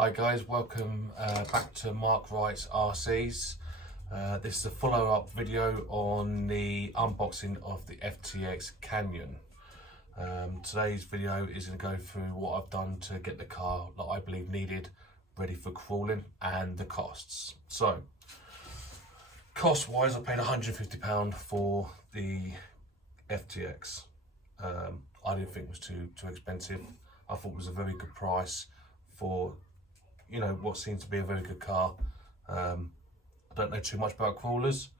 Hi guys, welcome back to Mark Wright's RCs. This is a follow-up video on the unboxing of the Ftx Kanyon. Today's video is going to go through what I've done to get the car that I believe needed ready for crawling and the costs. So, cost-wise, I paid £150 for the Ftx. I didn't think it was too expensive. I thought it was a very good price for, you know, what seems to be a very good car. I don't know too much about crawlers,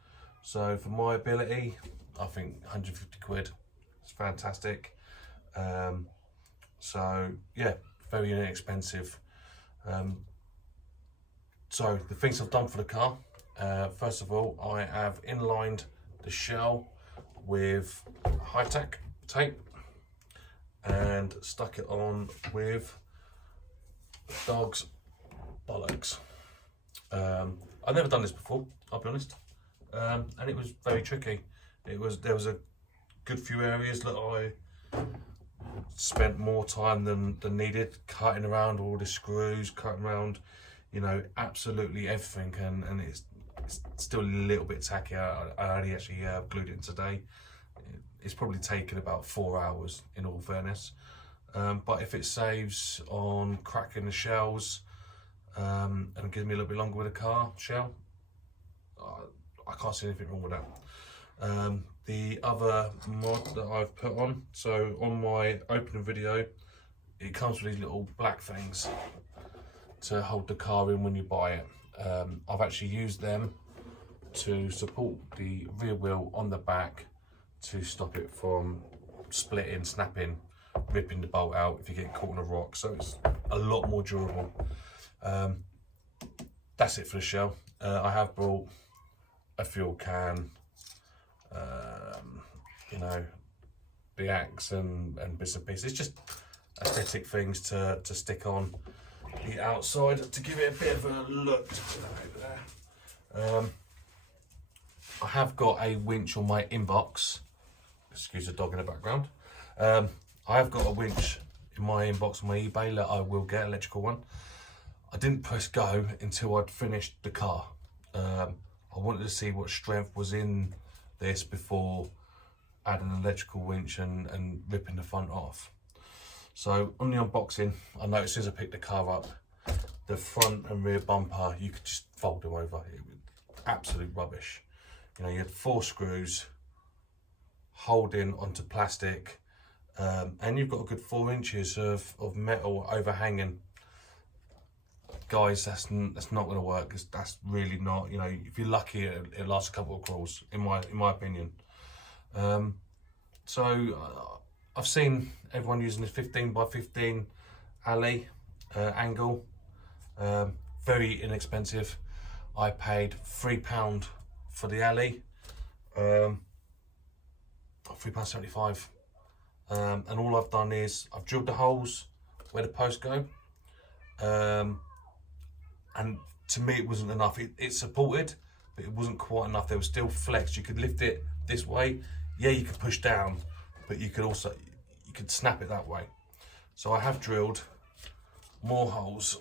so for my ability, I think 150 quid is fantastic. So yeah, very inexpensive. So the things I've done for the car, first of all, I have inlined the shell with high-tech tape and stuck it on with dog's bollocks. I've never done this before, I'll be honest, and it was very tricky. There was a good few areas that I spent more time than needed, cutting around all the screws, cutting around, you know, absolutely everything, and it's still a little bit tacky. I only actually glued it today. It's probably taken about 4 hours in all fairness, but if it saves on cracking the shells and gives me a little bit longer with a car shell, I can't see anything wrong with that. The other mod that I've put on, so on my opening video, it comes with these little black things to hold the car in when you buy it. I've actually used them to support the rear wheel on the back to stop it from splitting, snapping, ripping the bolt out if you get caught on a rock, so it's a lot more durable. That's it for the shell. I have brought a fuel can, you know, the axe and bits and pieces. It's just aesthetic things to stick on the outside to give it a bit of a look. Over there. I have got a winch on my inbox. Excuse the dog in the background. I have got a winch in my inbox on my eBay that I will get, electrical one. I didn't press go until I'd finished the car. I wanted to see what strength was in this before adding an electrical winch and ripping the front off. So on the unboxing, I noticed as I picked the car up, the front and rear bumper, you could just fold them over. It was absolute rubbish. You know, you had 4 screws holding onto plastic, and you've got a good 4 inches of metal overhanging. Guys, that's not going to work. That's really not, you know, if you're lucky, it lasts a couple of crawls, in my opinion. So I've seen everyone using this 15 by 15 alley angle, very inexpensive. I paid £3 for the alley, £3.75, and all I've done is I've drilled the holes where the posts go, and to me it wasn't enough. It supported, but it wasn't quite enough. There was still flex. You could lift it this way, yeah, you could push down, but you could snap it that way. So I have drilled more holes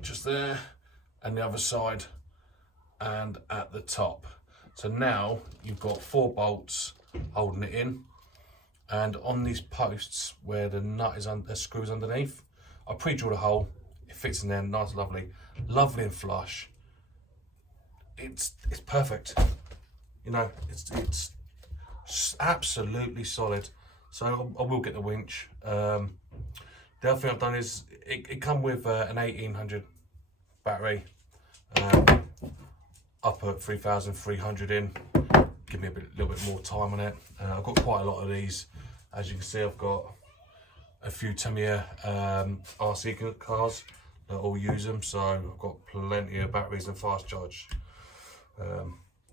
just there and the other side and at the top. So now you've got 4 bolts holding it in, and on these posts where the nut is screws underneath, I pre-drilled a hole. It fits in there, nice, lovely and flush. It's perfect. You know, it's absolutely solid. So I will get the winch. The other thing I've done is it come with an 1800 battery. I put 3300 in. Give me a little bit more time on it. I've got quite a lot of these. As you can see, I've got a few Tamiya RC cars that all use them, so I've got plenty of batteries and fast charge.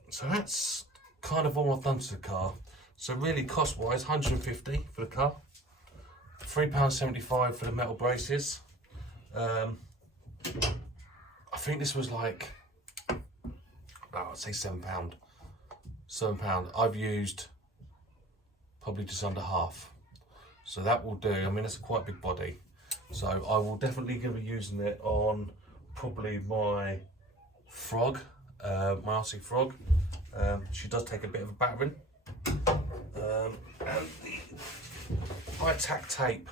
So that's kind of all I've done to the car. So really, cost wise, 150 for the car, £3.75 for the metal braces. I think this was like, I'd say £7. £7. I've used probably just under half. So that will do. I mean, it's a quite big body. So I will definitely going to be using it on probably my frog, my RC frog. She does take a bit of a battering. And the Ftx tape,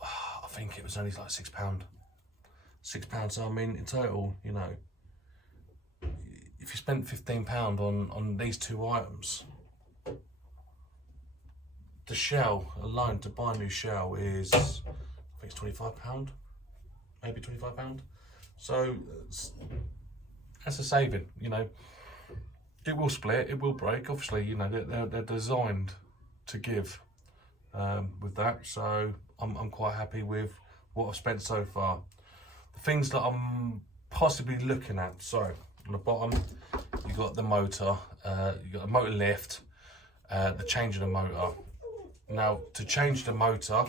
I think it was only like £6. £6. So I mean, in total, you know, if you spent £15 on these two items, the shell alone, to buy a new shell, is, I think it's £25, maybe £25. So that's a saving, you know. It will split, it will break. Obviously, you know, they're designed to give with that. So I'm quite happy with what I've spent so far. The things that I'm possibly looking at, so on the bottom, you got the motor, you got the motor lift, the change of the motor. Now, to change the motor,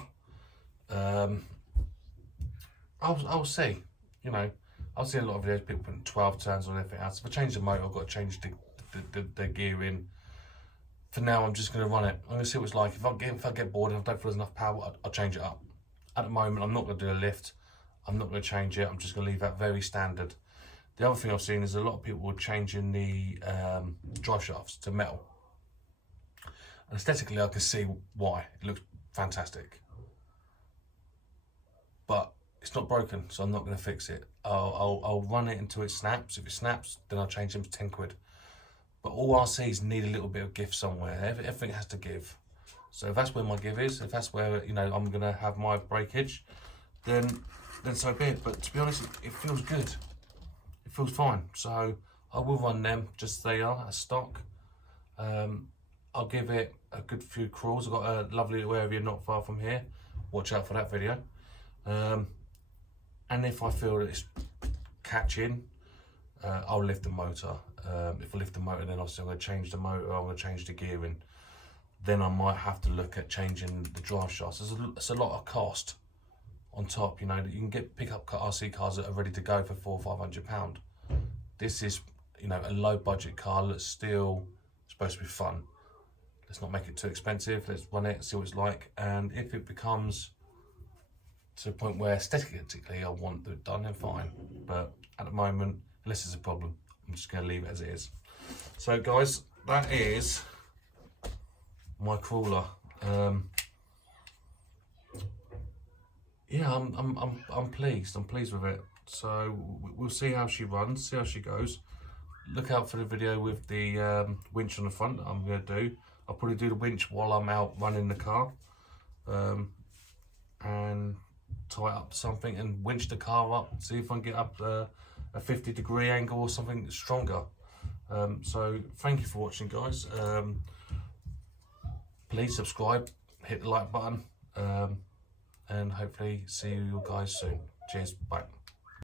I'll see, you know, I'll see a lot of videos, people putting 12 turns on everything else. If I change the motor, I've got to change the gear in. For now, I'm just going to run it. I'm going to see what it's like. If I get bored and I don't feel there's enough power, I'll change it up. At the moment, I'm not going to do a lift. I'm not going to change it. I'm just going to leave that very standard. The other thing I've seen is a lot of people are changing the drive shafts to metal. And aesthetically, I can see why. It looks fantastic. But it's not broken, so I'm not going to fix it. I'll run it until it snaps. If it snaps, then I'll change them to 10 quid. But all RCs need a little bit of give somewhere. Everything has to give. So if that's where my give is, if that's where, you know, I'm going to have my breakage, then so be it. But to be honest, it feels good. It feels fine. So I will run them just as they are, as stock. I'll give it a good few crawls. I've got a lovely little area not far from here. Watch out for that video. And if I feel that it's catching, I'll lift the motor. If I lift the motor, then obviously I'm going to change the motor, I'm going to change the gearing. Then I might have to look at changing the drive shafts. It's a lot of cost on top, you know. You can pick up RC cars that are ready to go for £400 or £500. This is, you know, a low budget car that's still supposed to be fun. Let's not make it too expensive. Let's run it, see what it's like. And if it becomes to a point where aesthetically I want it done, then fine. But at the moment, unless there's a problem, I'm just going to leave it as it is. So guys, that is my crawler. Yeah, I'm pleased. I'm pleased with it. So we'll see how she runs, see how she goes. Look out for the video with the winch on the front that I'm going to do. I'll probably do the winch while I'm out running the car, and tie it up to something and winch the car up, see if I can get up a 50-degree angle or something stronger. So thank you for watching, guys. Please subscribe, hit the like button, and hopefully see you guys soon. Cheers, bye.